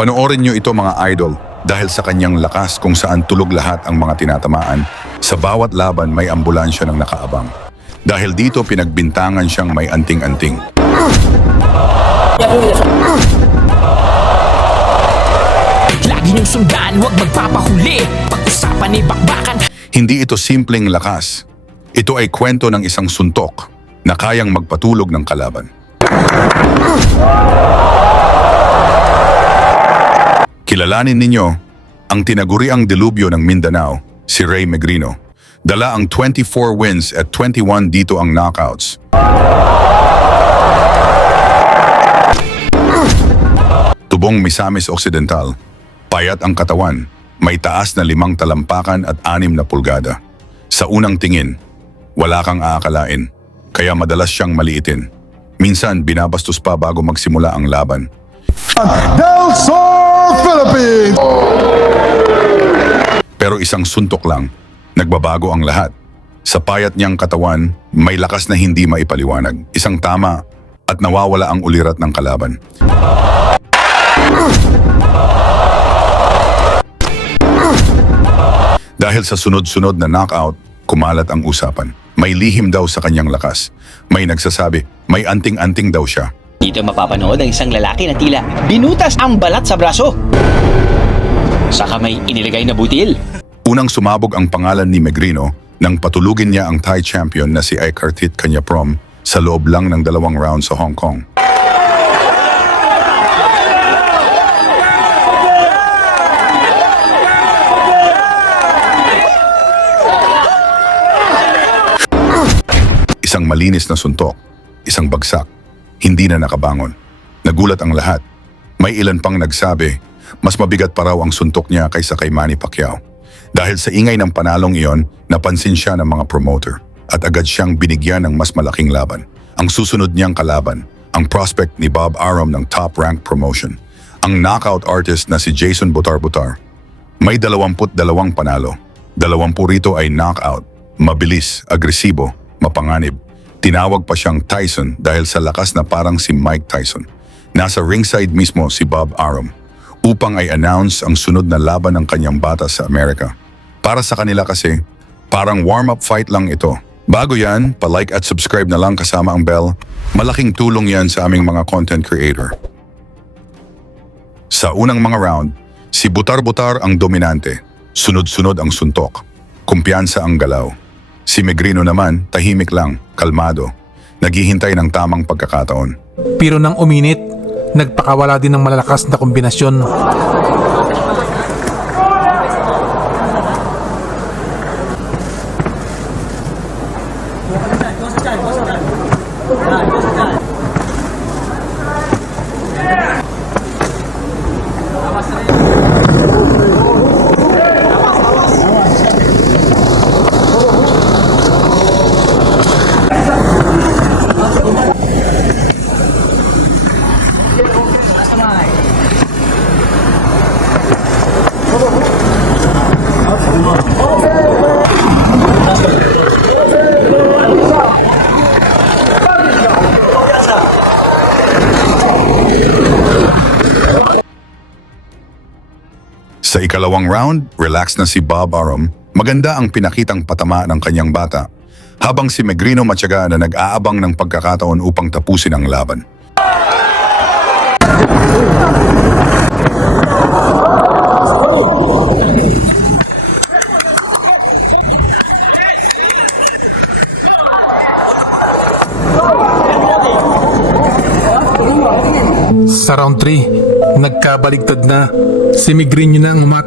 Panoorin nyo ito mga idol dahil sa kanyang lakas kung saan tulog lahat ang mga tinatamaan. Sa bawat laban may ambulansya ng nakaabang. Dahil dito pinagbintangan siyang may anting-anting. Lagi niyong sundan, huwag magpapahuli. Pag-usapan ni bakbakan. Hindi ito simpleng lakas. Ito ay kwento ng isang suntok na kayang magpatulog ng kalaban. Kilalanin ninyo ang tinaguriang delubyo ng Mindanao, si Ray Megrino. Dala ang 24 wins at 21 dito ang knockouts. Tubong Misamis Occidental. Payat ang katawan, may taas na 5 talampakan at 6 na pulgada. Sa unang tingin, wala kang aakalain, kaya madalas siyang maliitin. Minsan binabastos pa bago magsimula ang laban. Del Sol, Philippines! Pero isang suntok lang, nagbabago ang lahat. Sa payat niyang katawan, may lakas na hindi maipaliwanag. Isang tama at nawawala ang ulirat ng kalaban. Dahil sa sunod-sunod na knockout, kumalat ang usapan. May lihim daw sa kanyang lakas. May nagsasabi, may anting-anting daw siya. Dito mapapanood ang isang lalaki na tila binutas ang balat sa braso. Saka may inilagay na butil. Unang sumabog ang pangalan ni Megrino nang patulugin niya ang Thai champion na si Aikarthit Kanyaprom sa loob lang ng 2 round sa Hong Kong. Isang malinis na suntok, isang bagsak, hindi na nakabangon. Nagulat ang lahat. May ilan pang nagsabi, mas mabigat pa raw ang suntok niya kaysa kay Manny Pacquiao. Dahil sa ingay ng panalong iyon, napansin siya ng mga promoter at agad siyang binigyan ng mas malaking laban. Ang susunod niyang kalaban, ang prospect ni Bob Arum ng Top Rank Promotion, ang knockout artist na si Jason Butar-Butar. May 22 panalo. 20 rito ay knockout, mabilis, agresibo, mapanganib. Tinawag pa siyang Tyson dahil sa lakas na parang si Mike Tyson. Nasa ringside mismo si Bob Arum upang ay announce ang sunod na laban ng kanyang bata sa Amerika. Para sa kanila kasi, parang warm-up fight lang ito. Bago yan, pa-like at subscribe na lang kasama ang bell. Malaking tulong yan sa aming mga content creator. Sa unang mga round, si Butar-Butar ang dominante. Sunod-sunod ang suntok. Kumpiyansa ang galaw. Si Megrino naman, tahimik lang, kalmado. Naghihintay ng tamang pagkakataon. Pero nang uminit, nagpakawala din ng malalakas na kombinasyon. Sa ikalawang round, relax na si Bob Arum. Maganda ang pinakitang patama ng kanyang bata, habang si Megrino matyaga na nag-aabang ng pagkakataon upang tapusin ang laban. Sa round 3, nagkabaligtad na. Si Megrino na ang umat.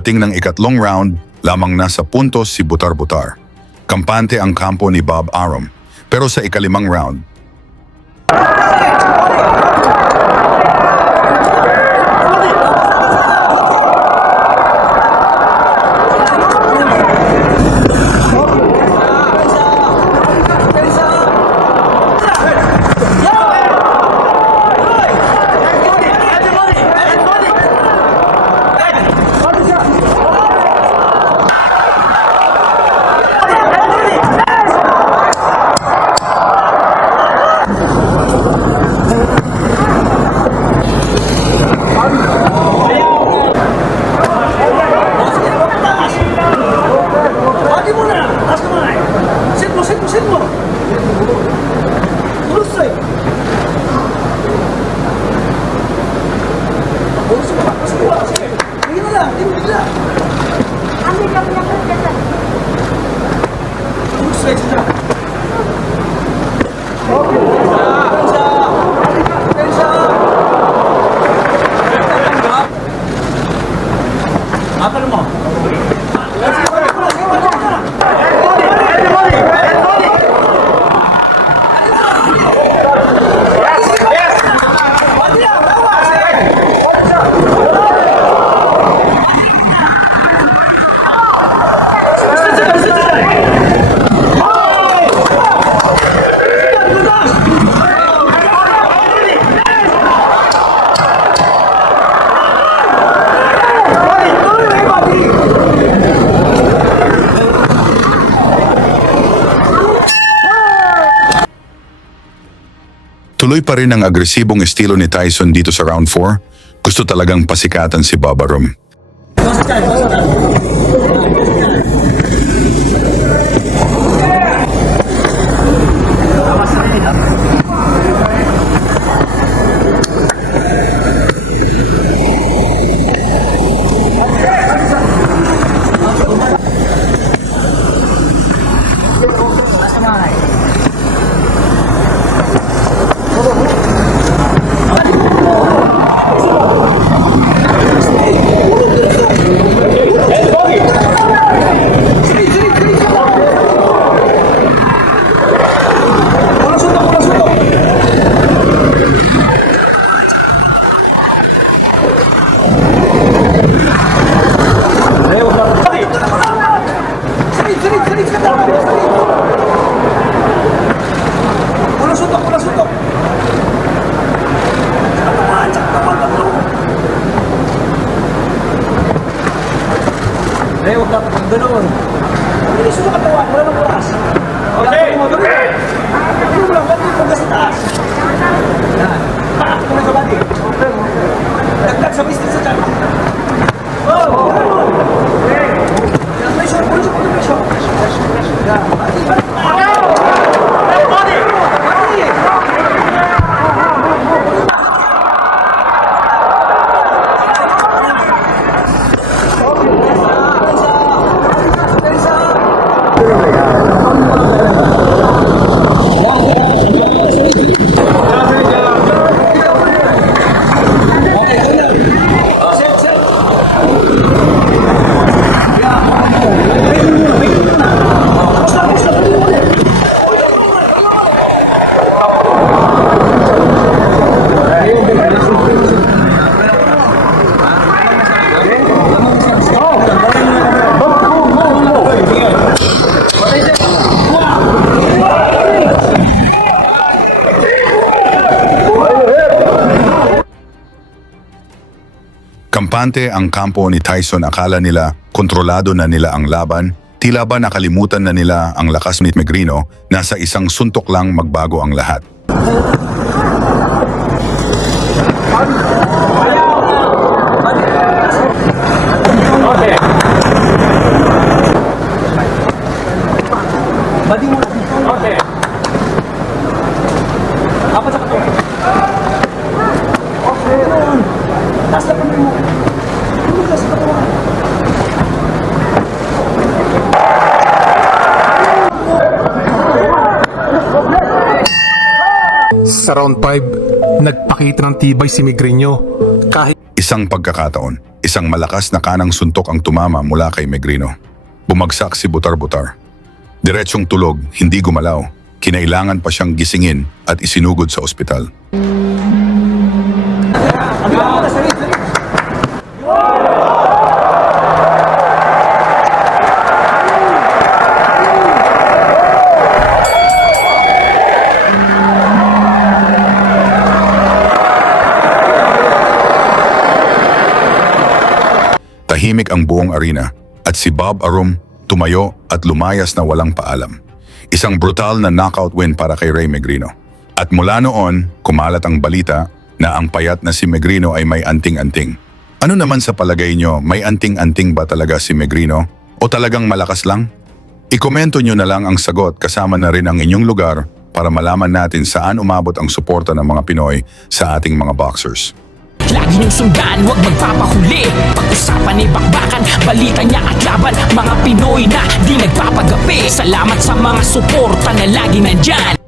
Pagdating ng ikatlong round, lamang nasa puntos si Butar-Butar. Kampante ang kampo ni Bob Arum. Pero sa ikalimang round, tuloy pa rin ang agresibong estilo ni Tyson dito sa round 4. Gusto talagang pasikatan si Bob Arum. Kampante ang kampo ni Tyson. Akala nila kontrolado na nila ang laban. Tila ba nakalimutan na nila ang lakas ni Megrino na sa isang suntok lang magbago ang lahat. Sa round 5, nagpakita ng tibay si Megrino. Kahit Isang pagkakataon, Isang malakas na kanang suntok ang tumama mula kay Megrino. Bumagsak si Butar-Butar. Diretsong tulog, hindi gumalaw. Kinailangan pa siyang gisingin at isinugod sa ospital. Tahimik ang buong arena at si Bob Arum tumayo at lumayas na walang paalam. Isang brutal na knockout win para kay Ray Megrino. At mula noon, kumalat ang balita na ang payat na si Megrino ay may anting-anting. Ano naman sa palagay nyo, may anting-anting ba talaga si Megrino? O talagang malakas lang? Ikomento nyo na lang ang sagot kasama na rin ang inyong lugar para malaman natin saan umabot ang suporta ng mga Pinoy sa ating mga boxers. Lagi niyong sundan, huwag magpapahuli. Pag-usapan ni bakbakan, balita niya at laban. Mga Pinoy na di nagpapagapi. Salamat sa mga suporta na lagi nandyan.